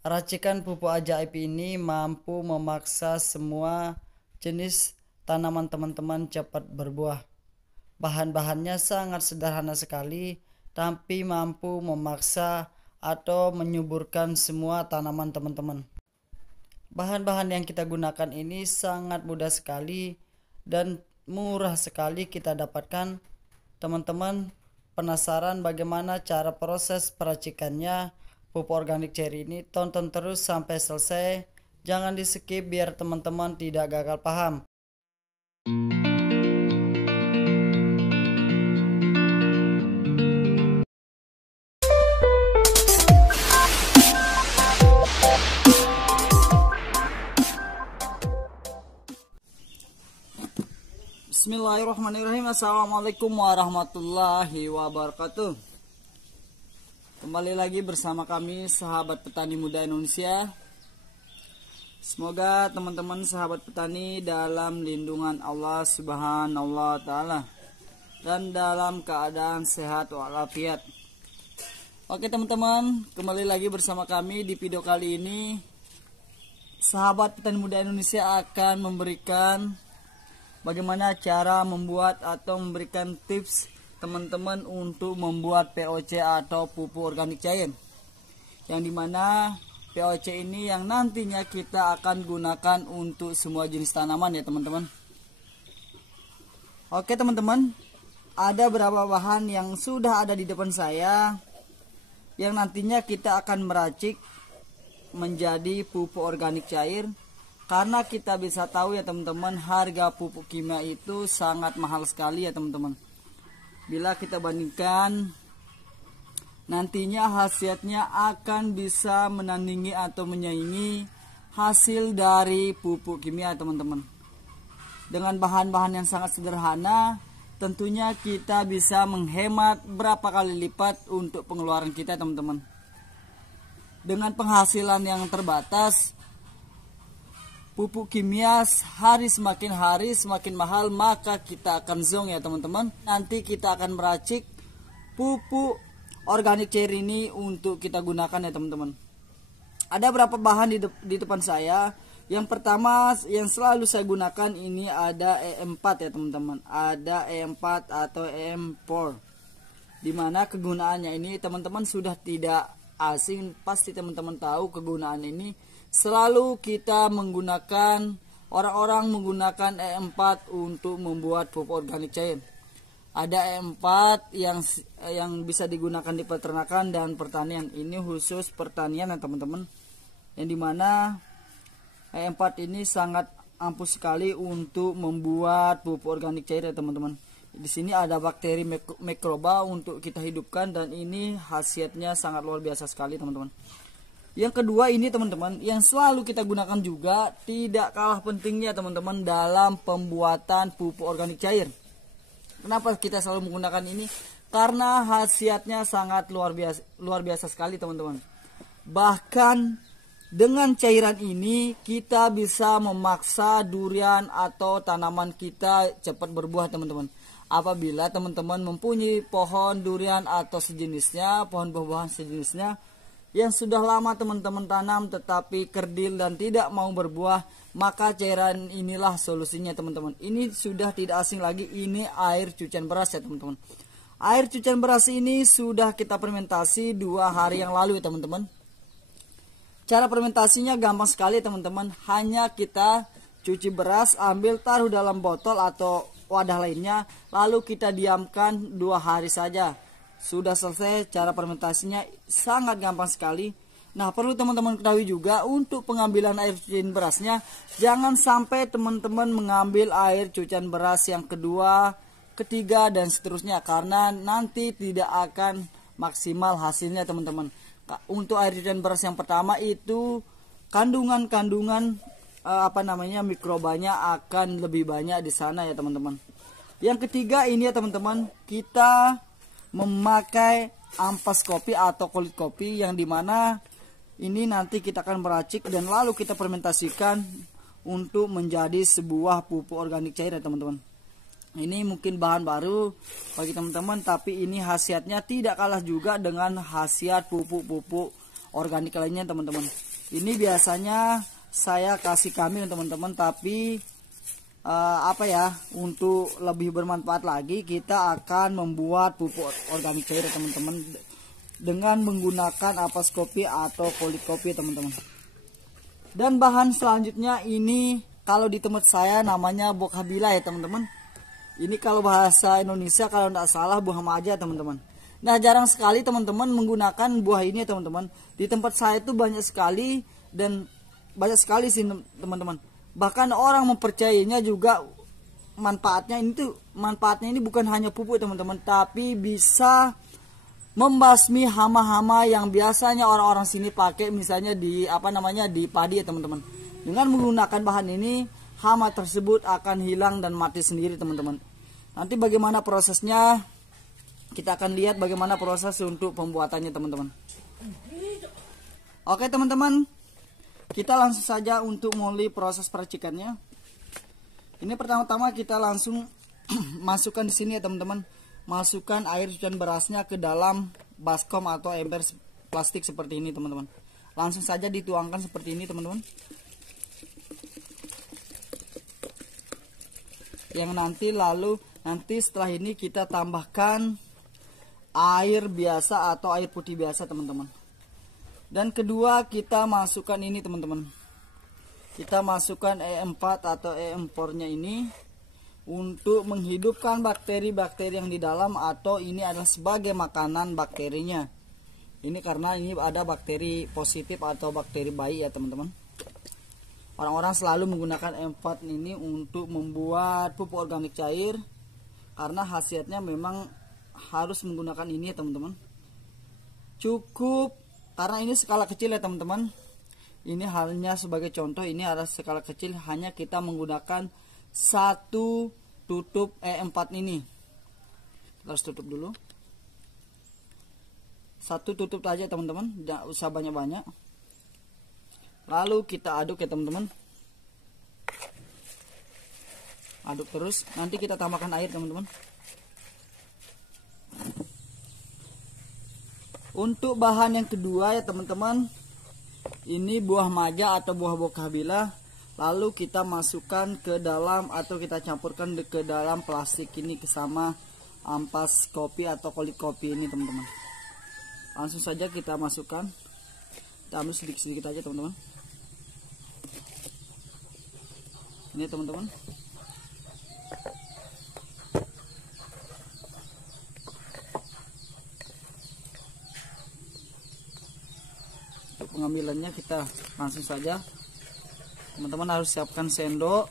Racikan pupuk ajaib ini mampu memaksa semua jenis tanaman teman-teman cepat berbuah. Bahan-bahannya sangat sederhana sekali, tapi mampu memaksa atau menyuburkan semua tanaman teman-teman. Bahan-bahan yang kita gunakan ini sangat mudah sekali dan murah sekali kita dapatkan. Teman-teman penasaran bagaimana cara proses peracikannya pupuk organik cair ini? Tonton terus sampai selesai, jangan di skip biar teman-teman tidak gagal paham. Bismillahirrahmanirrahim. Assalamualaikum warahmatullahi wabarakatuh. Kembali lagi bersama kami sahabat petani muda Indonesia. Semoga teman-teman sahabat petani dalam lindungan Allah Subhanahu wa taala dan dalam keadaan sehat walafiat. Oke teman-teman, kembali lagi bersama kami di video kali ini. Sahabat petani muda Indonesia akan memberikan bagaimana cara membuat atau memberikan tips teman-teman untuk membuat POC atau pupuk organik cair, yang dimana POC ini yang nantinya kita akan gunakan untuk semua jenis tanaman ya teman-teman. Oke teman-teman, ada beberapa bahan yang sudah ada di depan saya yang nantinya kita akan meracik menjadi pupuk organik cair. Karena kita bisa tahu ya teman-teman, harga pupuk kimia itu sangat mahal sekali ya teman-teman. Bila kita bandingkan, nantinya hasilnya akan bisa menandingi atau menyaingi hasil dari pupuk kimia teman-teman. Dengan bahan-bahan yang sangat sederhana, tentunya kita bisa menghemat berapa kali lipat untuk pengeluaran kita teman-teman. Dengan penghasilan yang terbatas, pupuk kimia hari semakin mahal, maka kita akan zong ya teman-teman. Nanti kita akan meracik pupuk organik cair ini untuk kita gunakan ya teman-teman. Ada berapa bahan di depan saya. Yang pertama yang selalu saya gunakan ini ada EM4 ya teman-teman. Ada EM4 atau EM4. Dimana kegunaannya ini teman-teman sudah tidak asing, pasti teman-teman tahu kegunaan ini. Selalu kita menggunakan, orang-orang menggunakan E4 untuk membuat pupuk organik cair. Ada E4 yang bisa digunakan di peternakan dan pertanian. Ini khusus pertanian ya teman-teman. Yang dimana E4 ini sangat ampuh sekali untuk membuat pupuk organik cair ya teman-teman. Di sini ada bakteri mikroba untuk kita hidupkan dan ini khasiatnya sangat luar biasa sekali teman-teman. Yang kedua ini teman-teman, yang selalu kita gunakan juga tidak kalah pentingnya teman-teman dalam pembuatan pupuk organik cair. Kenapa kita selalu menggunakan ini? Karena khasiatnya sangat luar biasa sekali teman-teman. Bahkan dengan cairan ini kita bisa memaksa durian atau tanaman kita cepat berbuah teman-teman. Apabila teman-teman mempunyai pohon durian atau sejenisnya, pohon buah-buahan sejenisnya yang sudah lama teman-teman tanam tetapi kerdil dan tidak mau berbuah, maka cairan inilah solusinya teman-teman. Ini sudah tidak asing lagi, ini air cucian beras ya teman-teman. Air cucian beras ini sudah kita fermentasi 2 hari yang lalu ya teman-teman. Cara fermentasinya gampang sekali teman-teman. Hanya kita cuci beras, ambil taruh dalam botol atau wadah lainnya, lalu kita diamkan 2 hari saja. Sudah selesai. Cara fermentasinya sangat gampang sekali. Nah, perlu teman-teman ketahui juga untuk pengambilan air cucian berasnya, jangan sampai teman-teman mengambil air cucian beras yang kedua, ketiga dan seterusnya, karena nanti tidak akan maksimal hasilnya teman-teman. Untuk air cucian beras yang pertama itu kandungan mikrobanya akan lebih banyak di sana ya teman-teman. Yang ketiga ini ya teman-teman, kita memakai ampas kopi atau kulit kopi, yang dimana ini nanti kita akan meracik dan lalu kita fermentasikan untuk menjadi sebuah pupuk organik cair ya teman-teman. Ini mungkin bahan baru bagi teman-teman, tapi ini khasiatnya tidak kalah juga dengan khasiat pupuk-pupuk organik lainnya teman-teman. Ini biasanya saya kasih kambing teman-teman, tapi untuk lebih bermanfaat lagi kita akan membuat pupuk organik cair teman-teman dengan menggunakan ampas kopi atau kulit kopi teman-teman. Dan bahan selanjutnya ini kalau di tempat saya namanya bokhabila ya teman-teman. Ini kalau bahasa Indonesia kalau tidak salah buah maja teman-teman. Nah, jarang sekali teman-teman menggunakan buah ini teman-teman. Di tempat saya itu banyak sekali dan banyak sekali sih teman-teman. Bahkan orang mempercayainya juga manfaatnya ini bukan hanya pupuk teman-teman, tapi bisa membasmi hama-hama yang biasanya orang-orang sini pakai misalnya di di padi ya teman-teman. Dengan menggunakan bahan ini, hama tersebut akan hilang dan mati sendiri teman-teman. Nanti bagaimana prosesnya? Kita akan lihat bagaimana proses untuk pembuatannya teman-teman. Oke teman-teman, kita langsung saja untuk mulai proses peracikannya. Ini pertama-tama kita langsung masukkan di sini ya teman-teman. Masukkan air cucian berasnya ke dalam baskom atau ember plastik seperti ini teman-teman. Langsung saja dituangkan seperti ini teman-teman. Yang nanti setelah ini kita tambahkan air biasa atau air putih biasa teman-teman. Dan kedua kita masukkan ini teman-teman. Kita masukkan E4 atau E4 nya ini untuk menghidupkan bakteri-bakteri yang di dalam, atau ini adalah sebagai makanan bakterinya. Ini karena ini ada bakteri positif atau bakteri baik ya teman-teman. Orang-orang selalu menggunakan E4 ini untuk membuat pupuk organik cair karena khasiatnya memang harus menggunakan ini ya teman-teman. Cukup, karena ini skala kecil ya teman-teman. Ini hanya sebagai contoh, ini adalah skala kecil, hanya kita menggunakan satu tutup E4 ini. Kita harus tutup dulu. Satu tutup aja teman-teman, tidak usah banyak-banyak. Lalu kita aduk ya teman-teman. Aduk terus, nanti kita tambahkan air teman-teman. Untuk bahan yang kedua ya teman-teman, ini buah maja atau buah bokhabila. Lalu kita masukkan ke dalam atau kita campurkan ke dalam plastik ini bersama ampas kopi atau kulit kopi ini teman-teman. Langsung saja kita masukkan. Kita ambil sedikit-sedikit aja teman-teman. Ini teman-teman. Pengambilannya kita langsung saja, teman-teman harus siapkan sendok,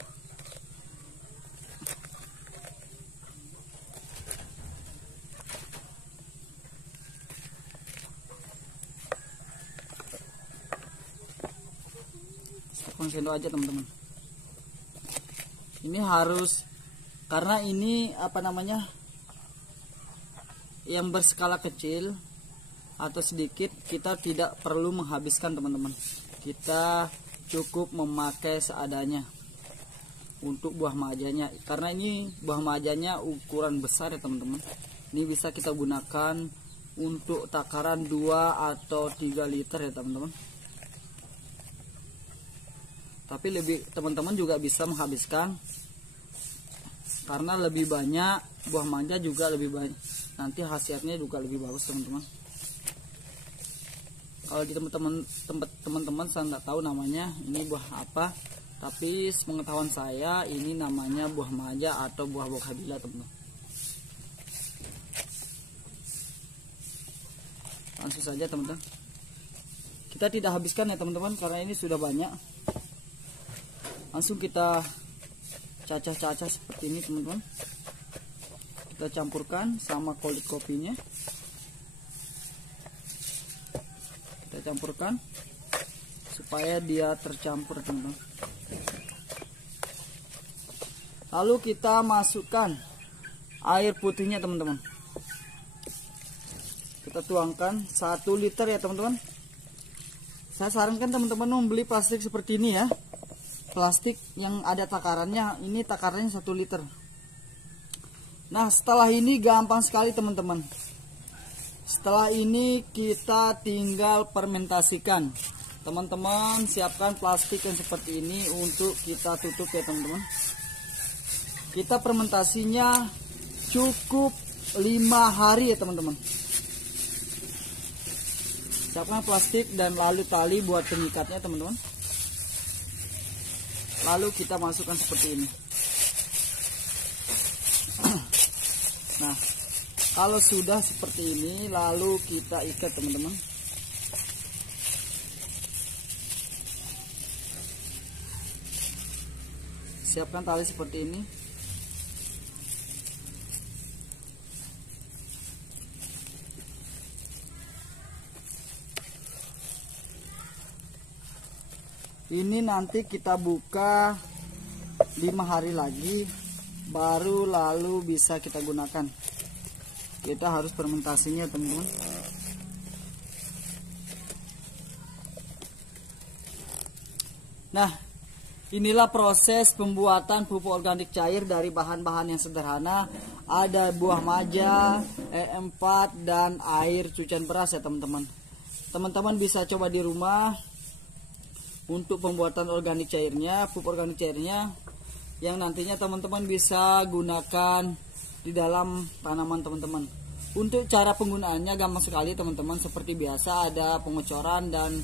siapkan sendok aja teman-teman. Ini harus, karena ini yang berskala kecil atau sedikit, kita tidak perlu menghabiskan teman-teman. Kita cukup memakai seadanya untuk buah majanya, karena ini buah majanya ukuran besar ya teman-teman. Ini bisa kita gunakan untuk takaran 2 atau 3 liter ya teman-teman. Tapi teman-teman juga bisa menghabiskan, karena lebih banyak buah manja juga lebih banyak, nanti khasiatnya juga lebih bagus teman-teman. Kalau di teman-teman saya nggak tahu namanya ini buah apa, tapi sepengetahuan saya ini namanya buah maja atau buah bokhabila teman-teman. Langsung saja teman-teman, kita tidak habiskan ya teman-teman karena ini sudah banyak. Langsung kita cacah-cacah seperti ini teman-teman. Kita campurkan sama kulit kopinya. Kita campurkan supaya dia tercampur teman-teman. Lalu kita masukkan air putihnya teman-teman. Kita tuangkan 1 liter ya teman-teman. Saya sarankan teman-teman membeli plastik seperti ini ya, plastik yang ada takarannya. Ini takarannya 1 liter. Nah, setelah ini gampang sekali teman-teman. Setelah ini kita tinggal fermentasikan. Teman-teman siapkan plastik yang seperti ini untuk kita tutup ya teman-teman. Kita fermentasinya cukup 5 hari ya teman-teman. Siapkan plastik dan lalu tali buat pengikatnya teman-teman. Lalu kita masukkan seperti ini. Nah, kalau sudah seperti ini lalu kita ikat teman-teman. Siapkan tali seperti ini. Ini nanti kita buka 5 hari lagi baru lalu bisa kita gunakan. Kita harus fermentasinya teman-teman. Nah, inilah proses pembuatan pupuk organik cair dari bahan-bahan yang sederhana. Ada buah maja, E4 dan air cucian beras ya teman-teman. Teman-teman bisa coba di rumah untuk pembuatan organik cairnya, pupuk organik cairnya, yang nantinya teman-teman bisa gunakan di dalam tanaman teman-teman. Untuk cara penggunaannya gampang sekali teman-teman, seperti biasa ada pengecoran dan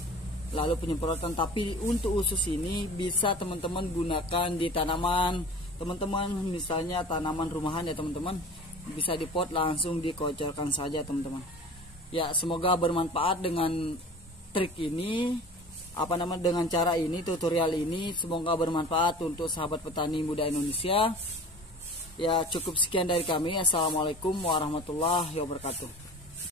lalu penyemprotan. Tapi untuk usus ini bisa teman-teman gunakan di tanaman teman-teman, misalnya tanaman rumahan ya teman-teman, bisa di pot langsung dikocorkan saja teman-teman. Ya, semoga bermanfaat dengan trik ini. Dengan cara ini, tutorial ini semoga bermanfaat untuk sahabat petani muda Indonesia. Ya, cukup sekian dari kami. Assalamualaikum warahmatullahi wabarakatuh.